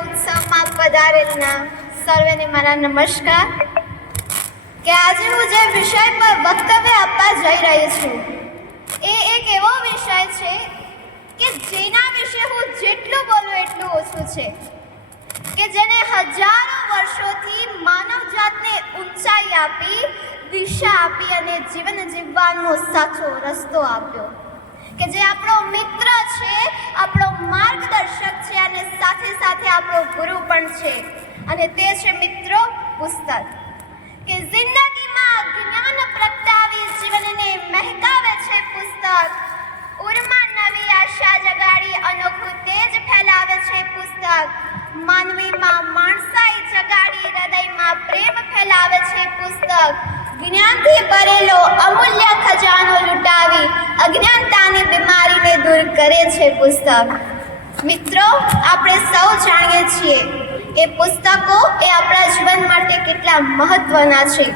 ઉત્સવમાં પધારેલના સર્વેને મારા નમસ્કાર. કે આજે હું જે વિષય પર વક્તવ્ય આપવા જઈ રહી છું એ એક એવો વિષય છે કે જેના વિશે હું જેટલું બોલું એટલું ઓછું છે, કે જેને હજારો વર્ષોથી માનવજાતને ઊંચાઈ આપી, દિશા આપી અને જીવન જીવવાનો સાચો રસ્તો આપ્યો, કે જે આપણો મિત્ર છે, આપણો માર્ગદર્શક છે અને સાથે સાથે આપણો ગુરુ પણ છે, અને તે છે મિત્રો પુસ્તક. કે જિંદગીમાં જ્ઞાન પ્રગટાવી જીવનને મહેકાવે છે પુસ્તક. ઉરમાં નવી આશા જગાડી અનોખું તેજ ફેલાવે છે પુસ્તક. માનવીમાં માણસાઈ જગાડી હૃદયમાં પ્રેમ ફેલાવે છે પુસ્તક. જ્ઞાનથી ભરેલો અમૂલ્ય ખજાનો લૂંટાવી અજ્ઞાનતાની બીમારીને દૂર કરે છે પુસ્તક. મિત્રો, આપણે સૌ જાણીએ છીએ કે પુસ્તકો એ આપણા જીવન માટે કેટલા મહત્વના છે.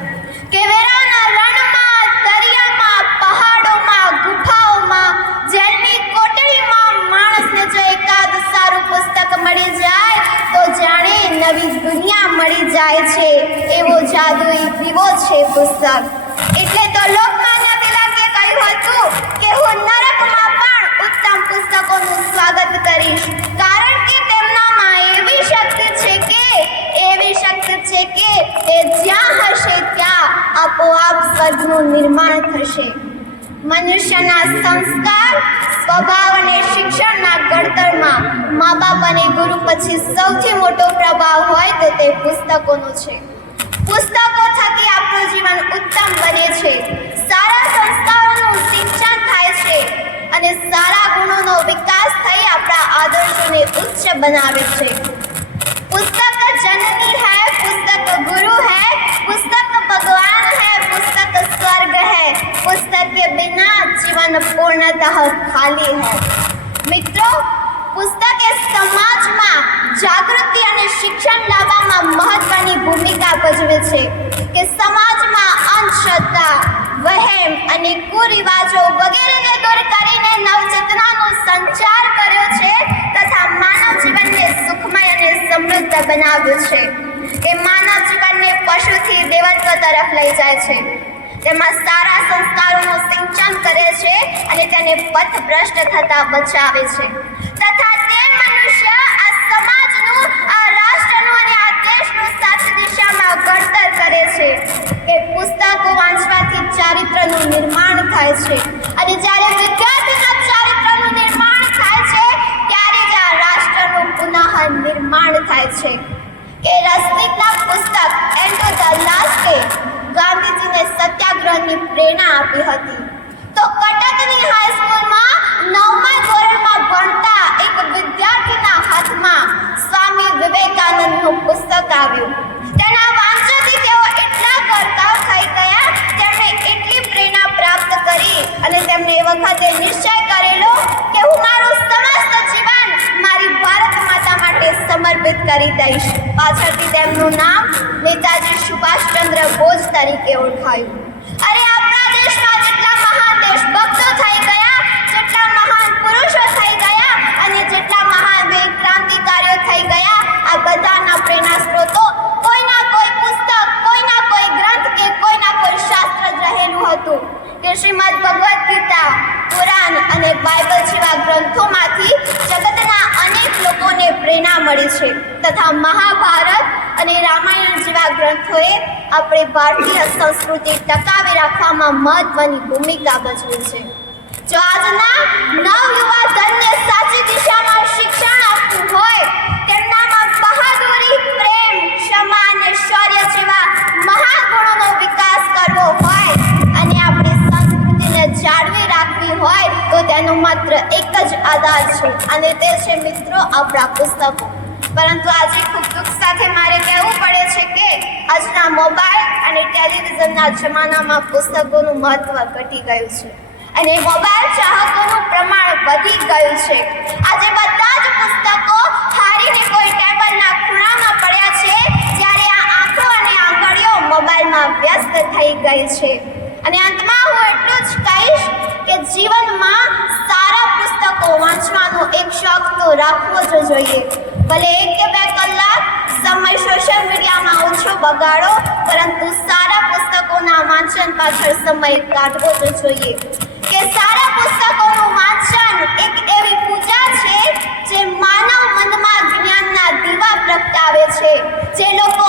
કે વેરાના રણમાં, દરિયામાં, પહાડોમાં, ગુફાઓમાં, જેલની કોટડીમાં માણસને જો એકાદ સારું પુસ્તક મળી જાય તો જાણે નવી દુનિયા મળી જાય છે. એવો જાદુઈ દીવો છે પુસ્તક. એટલે તો લોકમાન્ય તિલકે કહ્યું હતું કે હું નરકમાં પણ ઉત્તમ પુસ્તકોનું સ્વાગત કરીશ, કારણ કે તેમનામાં એવી શક્તિ છે કે એ જ્યાં હશે ત્યાં આપોઆપ સ્વર્ગનું નિર્માણ થશે. મનુષ્યના સંસ્કાર, સ્વભાવ અને શિક્ષણના ઘડતરમાં મા બાપ અને ગુરુ પછી સૌથી મોટો પ્રભાવ હોય તો તે પુસ્તકોનો છે. પુસ્તકો થકી આપણું જીવન ઉત્તમ બને છે, સારા સંસ્કારોનું સિંચન થાય છે અને સારા ગુણોનો વિકાસ થઈ આપણા આદર્શોને ઉચ્ચ બનાવે છે. पुस्तक जननी है, पुस्तक गुरु है, पुस्तक भगवान है, पुस्तक स्वर्ग है, पुस्तक के बिना जीवन पूर्णतः खाली है. મિત્રો, પુસ્તક એ સમાજમાં જાગૃતિ અને શિક્ષણ લાવવામાં મહત્વની ભૂમિકા ભજવે છે. કે સમાજમાં અંધશ્રદ્ધા, વહેમ અને કુરિવાજો વગેરેને દૂર કરીને નવચેતનાનો સંચાર કર્યો છે તથા માનવ જીવનને સુખમય અને સમૃદ્ધ બનાવ્યું છે. એ માનવ જીવનને પશુથી દેવત્વ તરફ લઈ જાય છે, તેમાં સારા સંસ્કારોનું સિંચન કરે છે અને તેને પથભ્રષ્ટ થતા બચાવે છે. તથા તે મનુષ્ય આ સમાજનું, આ રાષ્ટ્રનું અને આ દેશનું સાચી દિશામાં ઘડતર કરે છે. કે પુસ્તકો વાંચવાથી ચારિત્રનું નિર્માણ થાય છે, અને જ્યારે વિદ્યાર્થીના ચારિત્રનું નિર્માણ થાય છે ત્યારે જ આ રાષ્ટ્રનું પુનઃ નિર્માણ થાય છે. કે રસનીકના પુસ્તક એન્ડ ધ લાસ્ટે ગાંધીજીને સત્યાગ્રહની પ્રેરણા આપી હતી. તો કટકની હાઈસ્કૂલમાં 9મા ધોરણમાં ભણતા એક વિદ્યાર્થીના હાથમાં સ્વામી વિવેકાનંદનું પુસ્તક આવ્યું. તેના વાંચનથી તેઓ એટલા ગરકાવ થઈ ગયા, તેમણે એટલી પ્રેરણા પ્રાપ્ત કરી અને તેમણે એ વખતે નિશ્ચય કરેલો કે હું મારું સમસ્ત જીવન મારી ભારત માતા માટે સમર્પિત કરી દઈશ. પાછળથી તેમનું નામ નેતાજી સુભાષચંદ્ર બોઝ તરીકે ઓળખાયું. અરે, આપણા દેશમાં જેટલા મહાન દેશભક્તો થઈ ગયા, જેટલા મહાન પુરુષો થઈ ગયા અને જેટલા મહાન વીર ક્રાંતિકારીઓ થઈ ગયા, આ બધાના પ્રેરણા સ્ત્રોતો કોઈના કોઈ પુસ્તક, કોઈના કોઈ ગ્રંથ કે કોઈના કોઈ શાસ્ત્ર જ રહેલું હતું. કે શ્રીમદ ભગવદ્ ગીતા, કુરાન અને બાઇબલ જેવા ગ્રંથોમાંથી જગતના અનેક લોકોને પ્રેરણા મળી છે. તથા મહાભારત અને રામાયણ જેવા ગ્રંથોએ આપણી ભારતીય સંસ્કૃતિ ટકાવી રાખવામાં મહત્વની ભૂમિકા ભજવી છે. જો આજના નવયુવા ધનને સાચી દિશામાં શિક્ષણ આપવું હોય, તેમનામાં બહાદુરી, પ્રેમ, ક્ષમા અને શૌર્ય જેવા મહાન ગુણોનો વિકાસ કરવો હોય અને આપણી સંસ્કૃતિને જાળવી રાખવી હોય તો તેનો માત્ર એક જ આધાર છે, અને તે છે મિત્રો આપણા પુસ્તકો. પરંતુ આજે ખૂબ દુઃખ સાથે મારે કહેવું પડે છે કે આજના મોબાઈલ અને ટેલિવિઝનના જમાનામાં પુસ્તકોનું મહત્વ ઘટી ગયું છે અને મોબાઈલ ચાહકોનું પ્રમાણ વધી ગયું છે. આજે બધા જ પુસ્તકો હારીને કોઈ ટેબલના ખૂણામાં પડ્યા છે, જ્યારે આ આંખો અને આંગળીઓ મોબાઈલમાં વ્યસ્ત થઈ ગઈ છે. અને અંતમાં હું એટલું જ કહીશ કે જીવનમાં સારા પુસ્તકો વાંચવાનો એક શોખ તો રાખવો જ જોઈએ. ભલે એક કે બે બગાડો, પરંતુ સારા પુસ્તકોના વાંચન પાછળ સમય કાઢવો જ જોઈએ. કે સારા પુસ્તકોનું વાંચન એક એવી પૂજા છે જે માનવ મનમાં જ્ઞાનના દીવા પ્રગટાવે છે. જે લોકો